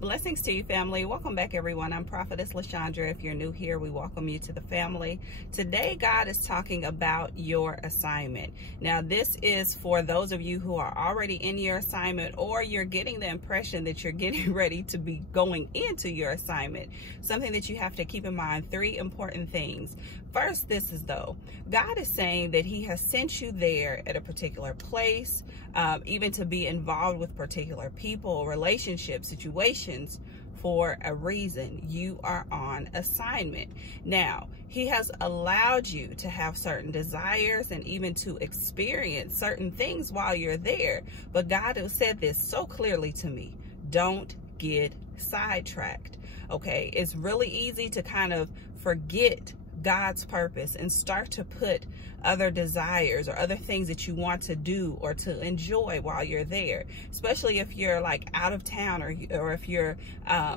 Blessings to you, family. Welcome back, everyone. I'm Prophetess LaShaundra. If you're new here, we welcome you to the family. Today, God is talking about your assignment. Now, this is for those of you who are already in your assignment, or you're getting the impression that you're getting ready to be going into your assignment. Something that you have to keep in mind, 3 important things. First, this is God is saying that He has sent you there at a particular place, even to be involved with particular people, relationships, situations, for a reason. You are on assignment. Now, He has allowed you to have certain desires and even to experience certain things while you're there. But God has said this so clearly to me: don't get sidetracked. Okay, it's really easy to kind of forget God's purpose and start to put other desires or other things that you want to do or to enjoy while you're there, especially if you're like out of town, or if you're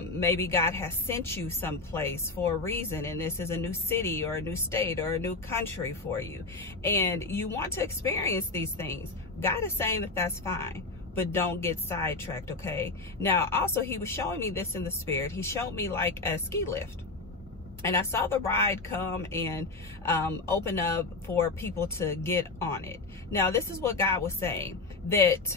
maybe God has sent you someplace for a reason, and this is a new city or a new state or a new country for you, and you want to experience these things. God is saying that that's fine, but don't get sidetracked. Okay, now also He was showing me this in the spirit. He showed me like a ski lift, and I saw the ride come and open up for people to get on it. Now, this is what God was saying, that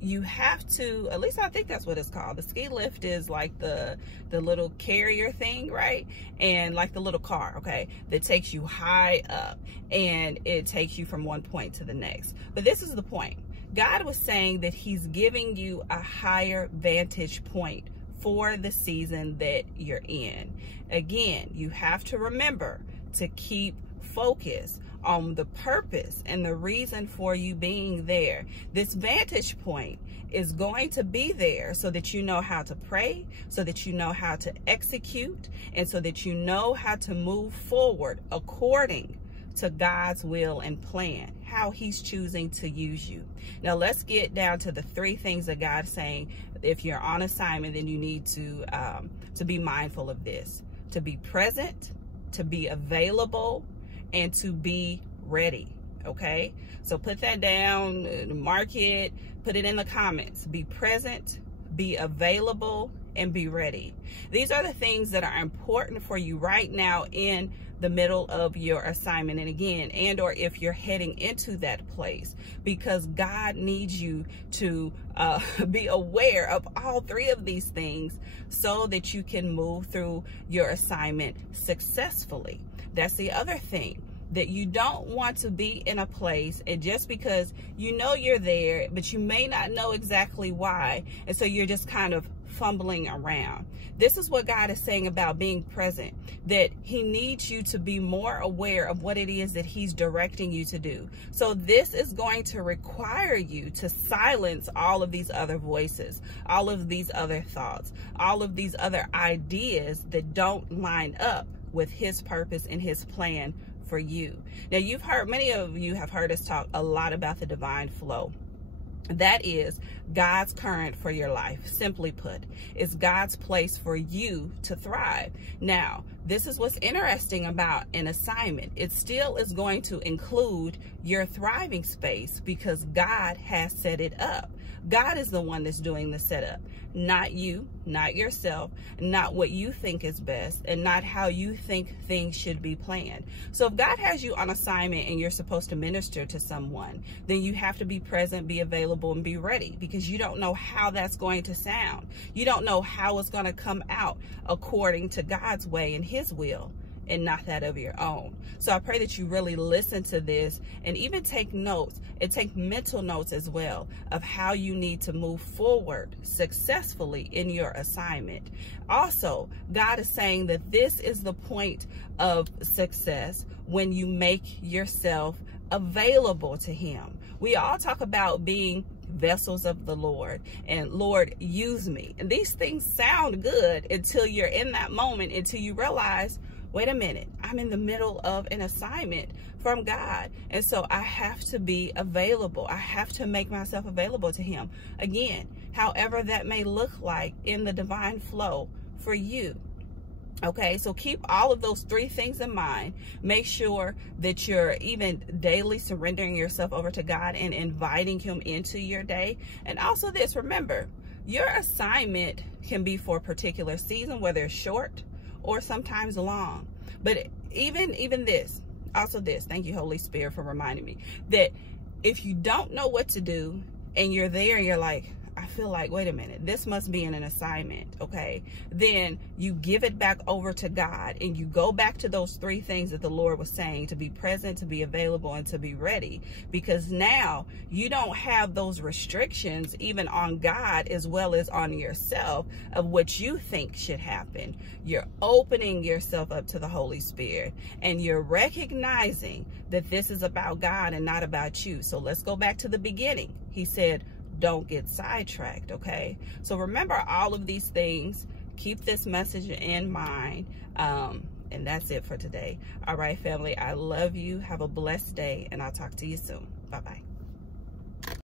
you have to, at least I think that's what it's called. The ski lift is like the little carrier thing, right? And like the little car, okay, that takes you high up and it takes you from one point to the next. But this is the point. God was saying that He's giving you a higher vantage point for the season that you're in. Again, you have to remember to keep focus on the purpose and the reason for you being there. This vantage point is going to be there so that you know how to pray, so that you know how to execute, and so that you know how to move forward according to God's will and plan, how He's choosing to use you. Now, let's get down to the 3 things that God's saying. If you're on assignment, then you need to be mindful of this: to be present, to be available, and to be ready. Okay, so put that down, mark it, put it in the comments. Be present, be available, and be ready. These are the things that are important for you right now in the middle of your assignment, and again, and or if you're heading into that place, because God needs you to be aware of all 3 of these things so that you can move through your assignment successfully. That's the other thing, that you don't want to be in a place and just because you know you're there, but you may not know exactly why, and so you're just kind of fumbling around. This is what God is saying about being present, that He needs you to be more aware of what it is that He's directing you to do. So this is going to require you to silence all of these other voices, all of these other thoughts, all of these other ideas that don't line up with His purpose and His plan for you. Now, many of you have heard us talk a lot about the divine flow. That is God's current for your life. Simply put, it's God's place for you to thrive. Now, this is what's interesting about an assignment. It still is going to include your thriving space because God has set it up. God is the one that's doing the setup, not you, not yourself, not what you think is best, and not how you think things should be planned. So if God has you on assignment and you're supposed to minister to someone, then you have to be present, be available, and be ready, because you don't know how that's going to sound. You don't know how it's going to come out according to God's way and His will, and not that of your own. So I pray that you really listen to this and even take notes, and take mental notes as well of how you need to move forward successfully in your assignment. Also, God is saying that this is the point of success when you make yourself available to Him. We all talk about being vessels of the Lord, and Lord, use me. And these things sound good until you're in that moment, until you realize, wait a minute, I'm in the middle of an assignment from God. And so I have to be available. I have to make myself available to Him. Again, however that may look like in the divine flow for you. Okay, so keep all of those 3 things in mind. Make sure that you're even daily surrendering yourself over to God and inviting Him into your day. And also this, remember, your assignment can be for a particular season, whether it's short or sometimes long. But even this, also this, thank you, Holy Spirit, for reminding me that if you don't know what to do and you're there and you're like, I feel like, wait a minute, this must be an assignment, okay? Then you give it back over to God and you go back to those 3 things that the Lord was saying: to be present, to be available, and to be ready. Because now you don't have those restrictions even on God as well as on yourself of what you think should happen. You're opening yourself up to the Holy Spirit and you're recognizing that this is about God and not about you. So let's go back to the beginning. He said, don't get sidetracked, okay? So remember all of these things. Keep this message in mind. And that's it for today. All right, family, I love you. Have a blessed day, and I'll talk to you soon. Bye-bye.